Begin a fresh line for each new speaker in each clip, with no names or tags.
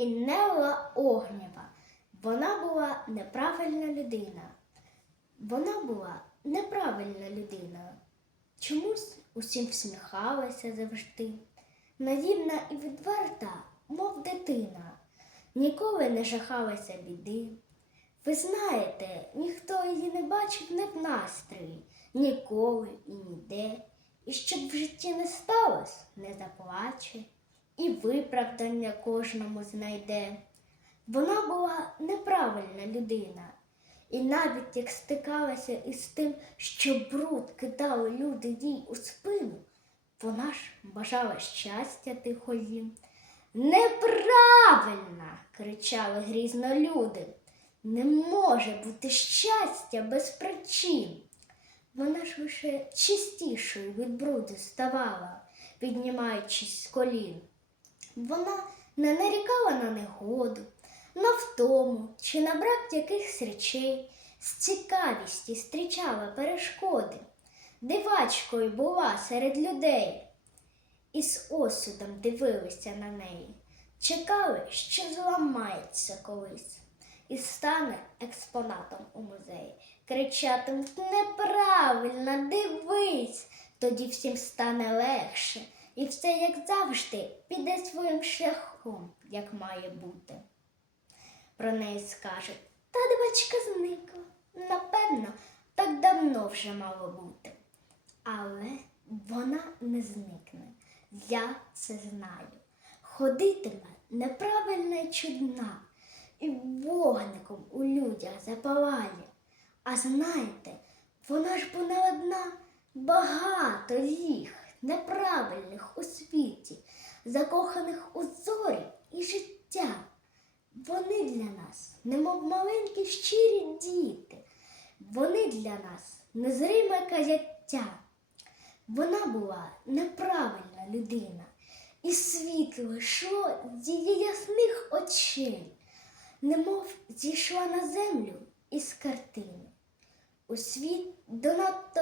Іннела Огнєва. Вона була неправильна людина. Вона була неправильна людина. Чомусь усім всміхалася завжди. Наївна і відверта, мов дитина, ніколи не жахалася біди. Ви знаєте, ніхто її не бачив не в настрої, ніколи і ніде. І щоб в житті не сталося, не заплаче, і виправдання кожному знайде. Вона була неправильна людина, і навіть як стикалася із тим, що бруд кидали люди їй у спину, вона ж бажала щастя тихо їм. Неправильна, кричали грізно люди. Не може бути щастя без причин. Вона ж лише чистішою від бруду ставала, піднімаючись з колін. Вона не нарікала на негоду, на втому чи на брак якихось речей, з цікавістю зустрічала перешкоди, дивачкою була серед людей. І з осудом дивилися на неї, чекали, що зламається колись. І стане експонатом у музеї. Кричатимуть неправильно, дивись, тоді всім стане легше, і все, як завжди, піде своїм шляхом, як має бути. Про неї скажуть, та дивачка зникла. Напевно, так давно вже мало бути. Але вона не зникне. Я це знаю. Ходитиме неправильна й чудна, і вогником у людях запалає. А знаєте, вона ж не одна, багато їх неправильних у світі, закоханих у зорі і життя. Вони для нас, немов маленькі щирі діти, вони для нас незриме каяття. Вона була неправильна людина, і світло йшло з її ясних очей, немов зійшла на землю із картини у світ до надто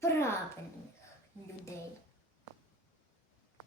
правильних людей.